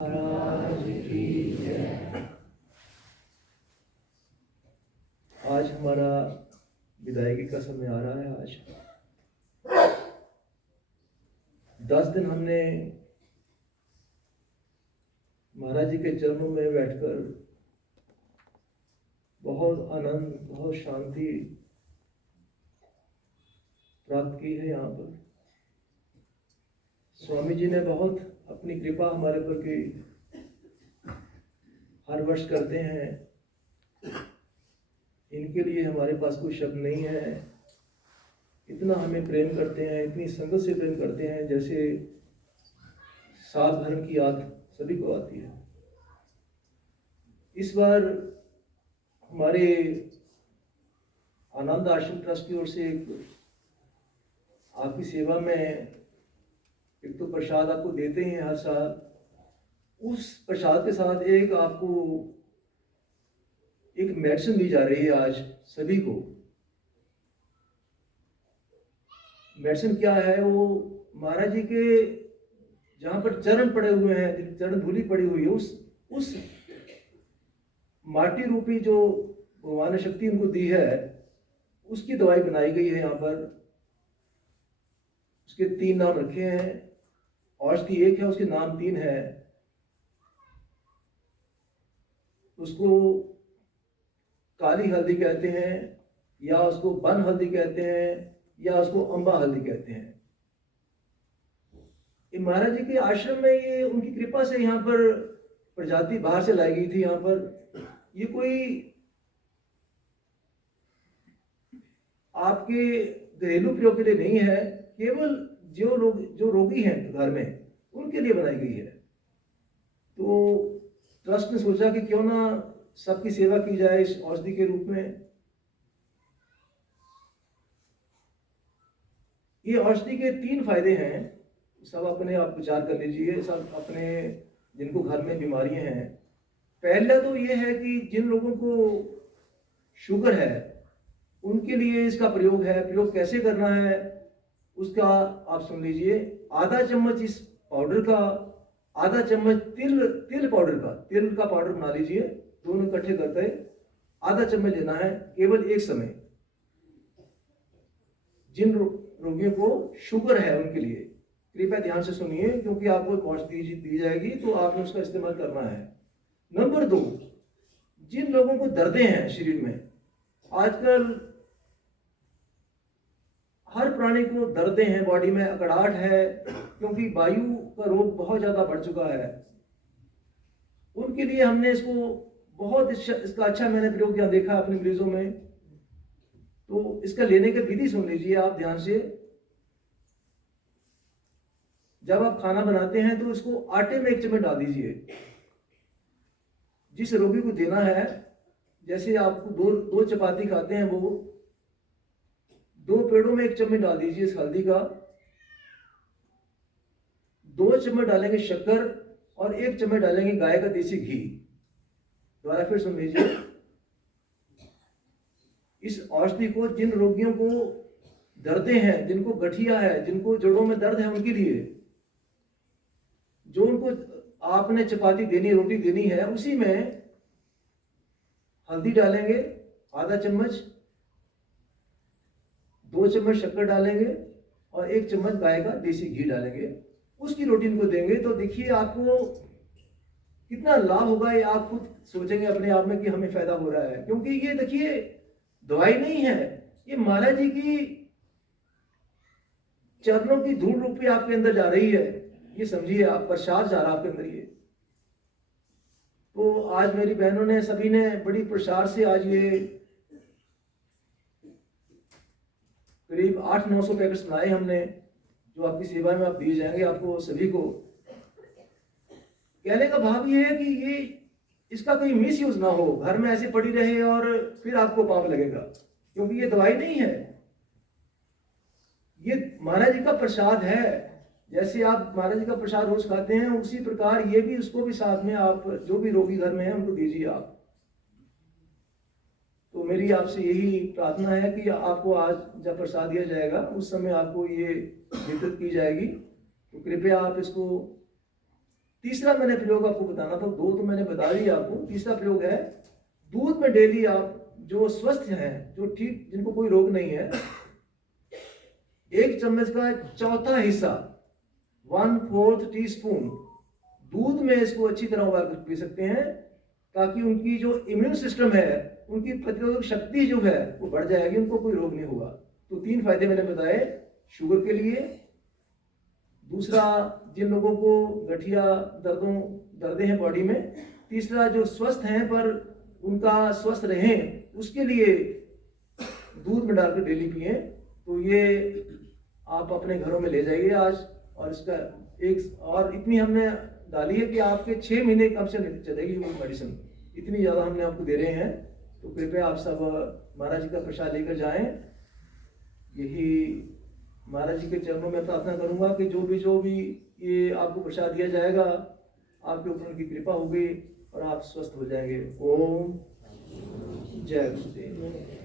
महाराज की जय। आज हमारा विदायगी का समय आ रहा है। आज 10 दिन हमने महाराज जी के चरणों में बैठकर बहुत आनंद, बहुत शांति प्राप्त की है। यहाँ पर स्वामी जी ने बहुत अपनी कृपा हमारे पर की, हर वर्ष करते हैं। इनके लिए हमारे पास कोई शब्द नहीं है। इतना हमें प्रेम करते हैं, इतनी संगत से प्रेम करते हैं, जैसे साल भर की याद सभी को आती है। इस बार हमारे आनंद आश्रम ट्रस्ट की ओर से आपकी सेवा में एक तो प्रसाद आपको देते हैं हर साल। उस प्रसाद के साथ एक आपको एक मेडिसिन दी जा रही है आज सभी को। मेडिसिन क्या है? वो महाराज जी के जहाँ पर चरण पड़े हुए हैं, चरण धूली पड़ी हुई है, उस माटी रूपी जो भगवान ने शक्ति उनको दी है, उसकी दवाई बनाई गई है। यहाँ पर उसके 3 नाम रखे हैं। औषधि एक है, उसके नाम 3 है। उसको काली हल्दी कहते हैं, या उसको बन हल्दी कहते हैं, या उसको अम्बा हल्दी कहते हैं। ये महाराज जी के आश्रम में ये उनकी कृपा से यहाँ पर प्रजाति बाहर से लाई गई थी। यहाँ पर ये कोई आपके घरेलू प्रयोग के लिए नहीं है, केवल जो रोगी हैं घर में उनके लिए बनाई गई है। तो ट्रस्ट ने सोचा कि क्यों ना सबकी सेवा की जाए इस औषधि के रूप में। ये औषधि के 3 फायदे हैं। सब अपने आप विचार कर लीजिए, सब अपने जिनको घर में बीमारियां हैं। पहला तो ये है कि जिन लोगों को शुगर है उनके लिए इसका प्रयोग है। प्रयोग कैसे करना है उसका आप सुन लीजिए। आधा चम्मच इस पाउडर का, आधा चम्मच तिल पाउडर का, तिल का पाउडर बना लीजिए, दोनों इकट्ठे करके आधा चम्मच लेना है केवल एक समय। जिन रोगियों को शुगर है उनके लिए कृपया ध्यान से सुनिए, क्योंकि आपको औषधि दी जाएगी तो आपने उसका इस्तेमाल करना है। नंबर 2, जिन लोगों को दर्दें हैं शरीर में, आजकल हर प्राणी को दर्दें हैं, बॉडी में अकड़ाहट है, क्योंकि वायु का रोग बहुत ज्यादा बढ़ चुका है। उनके लिए हमने इसको बहुत इसका अच्छा मैंने प्रयोग किया, देखा अपने मरीजों में। तो इसका लेने की विधि सुन लीजिए आप ध्यान से। जब आप खाना बनाते हैं तो इसको आटे में 1 चम्मच डाल दीजिए। जिस रोगी को देना है, जैसे आपको दो चपाती खाते हैं, वो 2 पेड़ों में 1 चम्मच डाल दीजिए इस हल्दी का। 2 चम्मच डालेंगे शक्कर और 1 चम्मच डालेंगे गाय का देसी घी। दोबारा फिर सुन लीजिए। इस औषधि को जिन रोगियों को दर्दें हैं, जिनको गठिया है, जिनको जड़ों में दर्द है, उनके लिए, जो उनको आपने चपाती देनी, रोटी देनी है, उसी में हल्दी डालेंगे आधा चम्मच, 2 चम्मच शक्कर डालेंगे और 1 चम्मच गाय का देसी घी डालेंगे। उसकी रोटी इनको देंगे तो देखिए आपको कितना लाभ होगा। ये आप खुद सोचेंगे अपने आप में कि हमें फायदा हो रहा है, क्योंकि ये देखिए दवाई नहीं है, ये महाराज जी की चरणों की धूल रूपी आपके अंदर जा रही है। ये समझिए, आप प्रसाद जा रहा आपके अंदर। ये तो आज मेरी बहनों ने सभी ने बड़ी प्रसाद से आज ये करीब 800-900 पैकेट्स बनाए हमने, जो आपकी सेवा में आप दिए जाएंगे आपको सभी को। कहने का भाव ये है कि ये इसका कोई मिस यूज ना हो, घर में ऐसे पड़ी रहे और फिर आपको पाप लगेगा, क्योंकि ये दवाई नहीं है, ये महाराज जी का प्रसाद है। जैसे आप महाराज जी का प्रसाद रोज खाते हैं, उसी प्रकार ये भी, उसको भी साथ में आप जो भी रोगी घर में है उनको दीजिए आप। तो मेरी आपसे यही प्रार्थना है कि आपको आज जब प्रसाद दिया जाएगा उस समय आपको ये वितरित की जाएगी, तो कृपया आप इसको तीसरा मैंने प्रयोग आपको बताना था, दो तो मैंने बता दिया आपको। तीसरा प्रयोग है दूध में डेली आप जो स्वस्थ हैं, जो ठीक, जिनको कोई रोग नहीं है, 1 चम्मच का चौथा हिस्सा 1/4 टीस्पून दूध में इसको अच्छी तरह उबाल कर पी सकते हैं, ताकि उनकी जो इम्यून सिस्टम है, उनकी प्रतिरोधक शक्ति जो है वो बढ़ जाएगी, उनको कोई रोग नहीं होगा। तो 3 फायदे मैंने बताए शुगर के लिए। दूसरा, जिन लोगों को गठिया दर्दें हैं बॉडी में। तीसरा, जो स्वस्थ हैं पर उनका स्वस्थ रहें उसके लिए दूध में डालकर डेली पिए। तो ये आप अपने घरों में ले जाइए आज, और इसका एक और इतनी हमने डाली है कि आपके 6 महीने कम से चलेगी वो मेडिसिन, इतनी ज़्यादा हमने आपको दे रहे हैं। तो कृपया आप सब महाराज जी का प्रसाद लेकर जाएं। यही महाराज जी के चरणों में प्रार्थना करूंगा कि जो भी ये आपको प्रसाद दिया जाएगा, आपके ऊपर उनकी कृपा होगी और आप स्वस्थ हो जाएंगे। ओम जय गुरुदेव।